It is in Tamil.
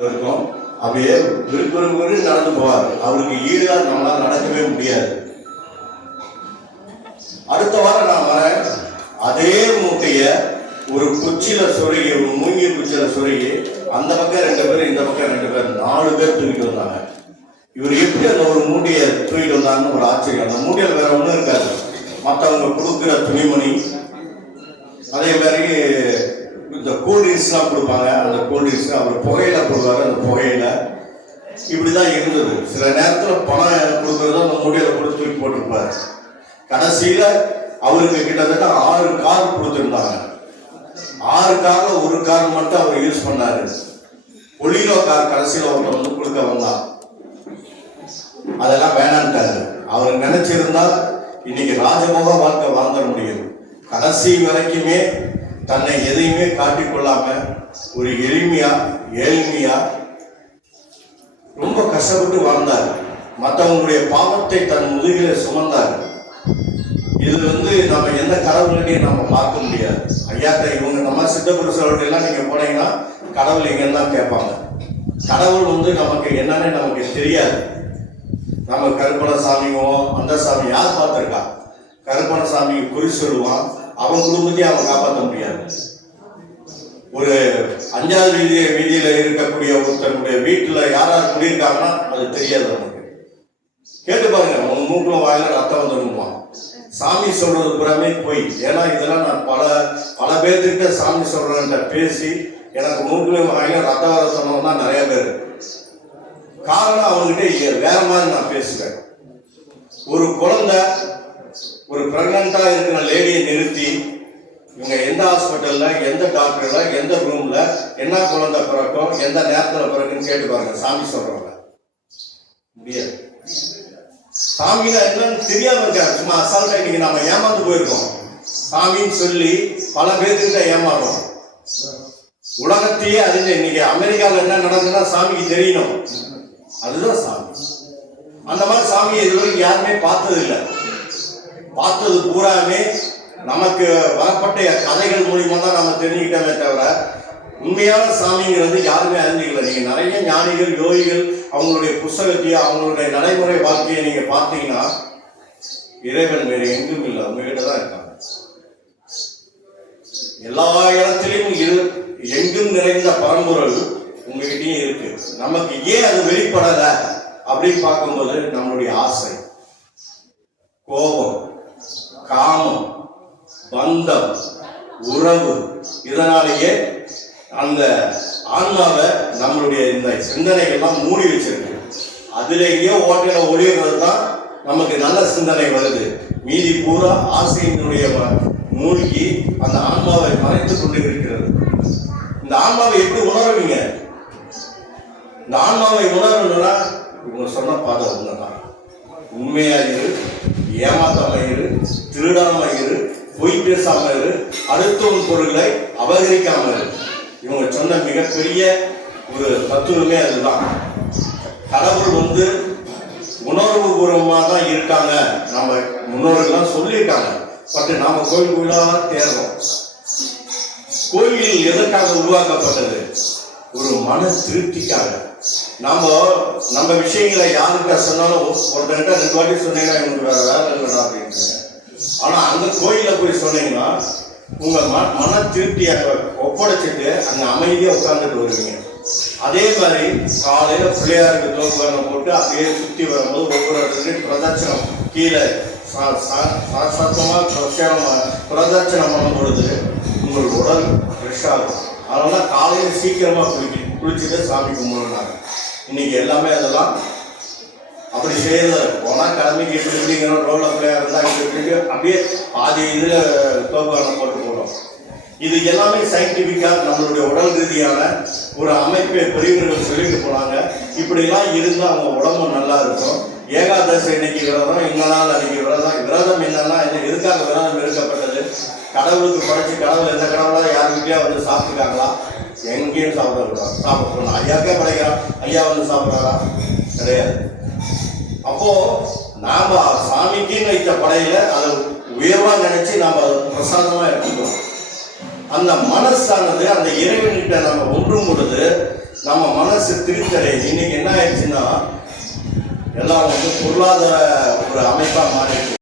இருக்கும். அப்படியே விறுவிறு நடந்து போவார். அவருக்கு ஈடுதான் நம்மளால் நடக்கவே முடியாது. அடுத்த வாரம் நான் வரேன். அதே மூட்டைய ஒரு குச்சியில சொருகி, ஒரு மூங்கில் குச்சியில சொருகி, அந்த பக்கம் 2 பேர், இந்த பக்கம் 2 பேர், 4 பேர் தூக்கிட்டு வந்தாங்க. இவர் எப்படி அந்த ஒரு மூட்டையை தூக்கிட்டு வந்தாங்கன்னு ஒரு ஆச்சரியம். அந்த மூட்டையில் வேற ஒன்றும் இருக்காது. மற்றவங்க கொடுக்குற துணிமணி, அதே மாதிரி இந்த கூல்ட்ரிங்க்ஸ்லாம் கொடுப்பாங்க. அந்த கூல்ட்ரிங்க்ஸ் அவர் புகையில கொடுப்பாரு. அந்த புகையில இப்படிதான் இருந்தது. சில நேரத்தில் பணம் கொடுக்கறத அந்த மூட்டையில கொடுத்து தூக்கி போட்டிருப்பாரு. கடைசியில அவருக்கு கிட்டத்தட்ட 6 கார் கொடுத்துருந்தாங்க. 6 கார்ல ஒரு கார் மட்டும் அவர் யூஸ் பண்ணாரு. பொலிரோ கார் கடைசியில அவர்கிட்ட வந்து கொடுக்க வந்தான். அதெல்லாம் வேணான்ட்டாரு. அவர் நினைச்சிருந்தா இன்னைக்கு ராஜமோக வாழ்க்கை வாழ்ந்துட முடியும். கடைசி வரைக்குமே தன்னை எதையுமே காட்டிக்கொள்ளாம ஒரு ஏழ்மையா ரொம்ப கஷ்டப்பட்டு வாழ்ந்தார். மற்றவங்களுடைய பாவத்தை தன் முதுகில சுமந்தார். இது நம்ம எந்த கடவுளையும் நம்ம பார்க்க முடியாது. ஐயாட்ட இவங்க நம்ம சித்தபுருஷர்கள் எல்லாம் நீங்க போனீங்கன்னா கடவுள் எங்கன்னு தான் கேட்பாங்க. கடவுள் நமக்கு என்னன்னு நமக்கு தெரியாது. நம்ம கருப்பணசாமியோ அந்த சாமி யார் பார்த்திருக்கா? கருப்பணசாமி குறி சொல்லுவான். அவன் குடும்பத்தையும் அவன் காப்பாற்ற முடியாது. ஒரு 5வது வீதியில இருக்கக்கூடிய ஒருத்தருடைய வீட்டுல யாராவது குடியிருக்காங்கன்னா அது தெரியாது. நமக்கு கேட்டு பாருங்க. அவங்க மூக்குல வாயில ரத்தம் வந்துடுவான். சாமி சொல்றது புறமே போய். ஏன்னா இதெல்லாம் நான் பல பேர்கிட்ட சாமி சொல்றேன்ட்ட பேசி எனக்கு மூக்குல வாயில ரத்தம் வர சொன்னவங்க தான் நிறைய பேர். காரணம் அவங்ககிட்ட வேற மாதிரி நான் பேசுவேன். ஒரு குழந்தை, ஒரு பிரெக்னண்டா இருக்கிற லேடியை நிறுத்தி இவங்க எந்த ஹாஸ்பிட்டல்ல, எந்த டாக்டர்ல, எந்த ரூம்ல என்ன குழந்தை பிறக்கும், எந்த நேரத்தில் பிறக்குன்னு கேட்டு பாருங்க. சாமி சொல்றவங்க முடியாது. சாமினா என்னன்னு தெரியாம இருக்காரு. சும்மா அசால்ட்டா இன்னைக்கு நாம ஏமாந்து போயிருக்கோம். சாமின்னு சொல்லி பல பேர்கிட்ட ஏமாறுறோம். உலகத்தையே அறிஞ்ச இன்னைக்கு அமெரிக்காவில் என்ன நடக்குதுன்னா சாமிக்கு தெரியணும். அதுதான் சாமி. அந்த மாதிரி சாமியை இதுவரைக்கும் யாருமே பார்த்தது இல்லை. பார்த்தது பூராமே நமக்கு வரப்பட்ட கதைகள் மூலியமா தான் நம்ம தெரிஞ்சுக்கிட்டோமே தவிர உண்மையான சாமிங்கிறது யாருமே அறிஞ்சிக்கல. நீங்க நிறைய ஞானிகள், யோகிகள் அவங்களுடைய புஸ்தகத்தையும் அவங்களுடைய நடைமுறை வாழ்க்கையை நீங்க பார்த்தீங்கன்னா இறைவன் வேறு எங்கும் இல்லை, உங்ககிட்ட தான் இருக்காங்க. எல்லா இடத்திலையும் எங்கும் நிறைந்த பரம்பொருள் உங்ககிட்டயும் இருக்கு. நமக்கு ஏன் அது வெளிப்படல அப்படின்னு பார்க்கும்போது நம்மளுடைய ஆசை, கோபம், காமம், பந்தம், உறவு, இதனாலேயே அந்த ஆன்மாவை நம்மளுடைய இந்த சிந்தனைகள்லாம் மூடி வச்சிருக்கு. அதுலேயே ஓட்டையில ஒளிர்றது தான் நமக்கு நல்ல சிந்தனை வருது. மீதி பூரா ஆசையினுடைய மூழ்கி அந்த ஆன்மாவை மறைத்து கொண்டு இருக்கிறது. இந்த ஆன்மாவை எப்படி உணர்வீங்க? இந்த ஆன்மாவை உணரணும்னா இவங்க சொன்ன பாதை ஒண்ணுதான். உண்மையா இரு, ஏமாத்தாம இரு, திருடாம இரு, பொய் பேசாம இரு, அடுத்தவன் பொருளை அபகரிக்காம இரு. இவங்க சொன்ன மிகப்பெரிய ஒரு தத்துவமே அதுதான். கடவுள் உணர்வு பூர்வமா தான் இருக்காங்க. நம்ம முன்னோர்கள் சொல்லியிருக்காங்க. பட் நாம கோயிலாக தேடுறோம். கோயில் எதற்காக உருவாக்கப்பட்டது? ஒரு மன திருப்திக்காக. நம்ம விஷயங்களை யாருக்கிட்ட சொன்னாலும் ஒருத்தர்கிட்ட 2 வாட்டி சொன்னீங்கன்னா இவங்களுக்கு வேற வேலை இல்லைடா அப்படின்னு. ஆனா அந்த கோயில போய் சொன்னீங்கன்னா உங்க மன திருப்தியை ஒப்படைச்சிட்டு அங்க அமைதியா உட்கார்ந்துட்டு வருவீங்க. அதே மாதிரி காலையில பிள்ளையாருக்கு தோப்புகரணம் போட்டு அப்படியே சுத்தி வரும்போது ஒவ்வொரு இடத்துலையும் பிரதட்சணம் கீழே சத்தமா பிரதட்சணம் பண்ணும் பொழுது உங்கள் உடல் ஃப்ரெஷ்ஷா இருக்கும். அதனால காலையில சீக்கிரமா குளிச்சுட்டு சாமி கும்பிடுறாங்க. இன்னைக்கு எல்லாமே அதெல்லாம் அப்படி செய்யறது. போனா கிளம்பிக்கு இப்படிங்கிற ரோட்ல பிள்ளையா இருந்தா அப்படியே பாதி இதுல தோப்புகரணம் போட்டு போடுறோம். இது எல்லாமே சயின்டிபிக்கா நம்மளுடைய உடல் ரீதியான ஒரு அமைப்பை பெரியவர்கள் சொல்லிட்டு போனாங்க. இப்படிலாம் இருந்தா அவங்க உடம்பு நல்லா இருக்கும். ஏகாதசி இன்னைக்கு விரதம், இன்னொரு அன்னைக்கு விரதம். விரதம் என்னன்னா எதுக்காக விரதம் இருக்கப்பட்டது? கடவுளுக்கு படைச்சு கடவுள் எந்த கடவுளா யாருக்கிட்டயா சாப்பிட்டுருக்காங்களா? எங்கேயும் சாப்பிடக்கூடாது. ஐயாக்கே படைக்கிறான், ஐயா சாப்பிட்றாரா? கிடையாது. அப்போ நாம சாமிக்குன்னு வைத்த படையில அதை உயர்வா நினைச்சு நாம பிரசாதமா எடுத்துக்கிறோம். அந்த மனசானது அந்த இறைவன்கிட்ட நம்ம ஒன்றும் பொழுது நம்ம மனசு திருத்தடையுது. இன்னைக்கு என்ன ஆயிடுச்சுன்னா எல்லாம் வந்து பொருளாதார ஒரு அமைப்பா மாறிடுச்சு.